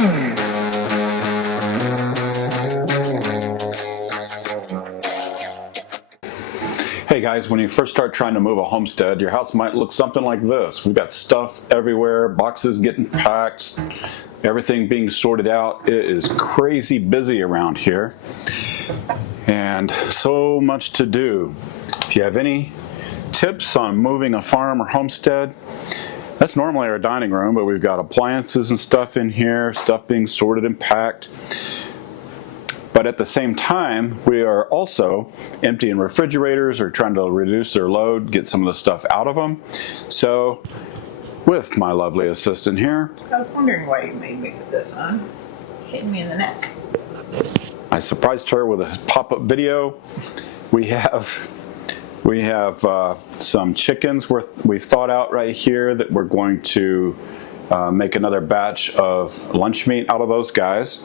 Hey guys, when you first start trying to move a homestead, your house might look something like this. We've got stuff everywhere, boxes getting packed, everything being sorted out. It is crazy busy around here and so much to do. If you have any tips on moving a farm or homestead, that's normally our dining room, but we've got appliances and stuff in here, stuff being sorted and packed. But at the same time, we are also emptying refrigerators or trying to reduce their load, get some of the stuff out of them. So, with my lovely assistant here. I was wondering why you made me put this on. Hitting me in the neck. I surprised her with a pop-up video. We have some chickens we've thought out right here that we're going to make another batch of lunch meat out of those guys.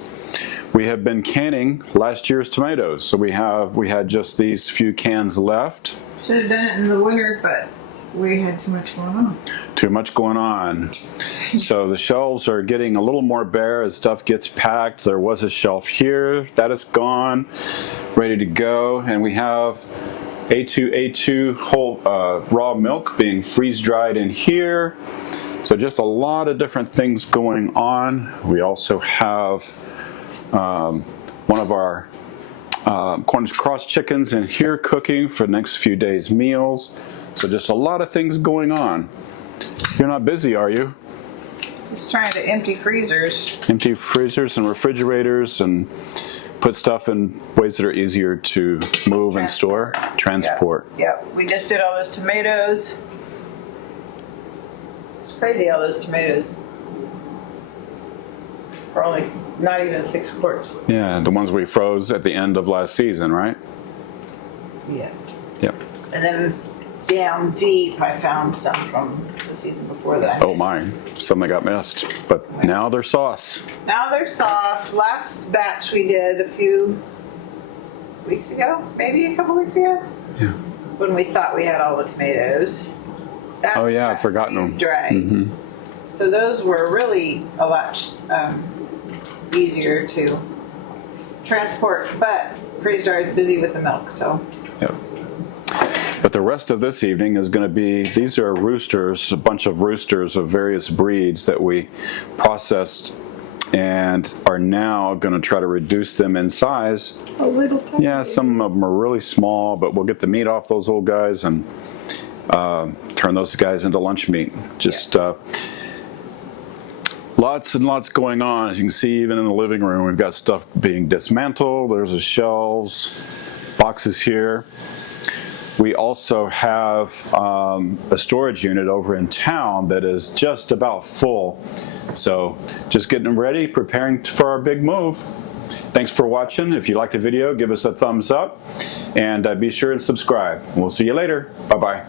We have been canning last year's tomatoes, so we had just these few cans left. Should have done it in the winter, but we had too much going on. Too much going on. So the shelves are getting a little more bare as stuff gets packed. There was a shelf here that is gone, ready to go, and we have A2 whole raw milk being freeze dried in here. So just a lot of different things going on. We also have one of our Cornish cross chickens in here cooking for the next few days' meals. So just a lot of things going on. You're not busy, are you? Just trying to empty freezers. Empty freezers and refrigerators and put stuff in ways that are easier to move and store. Transport. Yep. We just did all those tomatoes. It's crazy all those tomatoes. For only not even 6 quarts. Yeah, the ones we froze at the end of last season, right? Yes. Yep. And then down deep, I found some from the season before that. Oh my, some that got missed, but now they're sauce. Now they're soft. Last batch we did a few weeks ago, maybe a couple weeks ago. Yeah. When we thought we had all the tomatoes. Oh yeah, I've forgotten them. Dry. Mm-hmm. So those were really a lot easier to transport, but freeze dry is busy with the milk, so. Yep. But the rest of this evening is going to be, these are roosters, a bunch of roosters of various breeds that we processed and are now going to try to reduce them in size. A little tiny. Yeah, some of them are really small, but we'll get the meat off those old guys and turn those guys into lunch meat. Just lots and lots going on. As you can see, even in the living room, we've got stuff being dismantled. There's the shelves, boxes here. We also have a storage unit over in town that is just about full. So just getting ready, preparing for our big move. Thanks for watching. If you liked the video, give us a thumbs up and be sure and subscribe. We'll see you later. Bye-bye.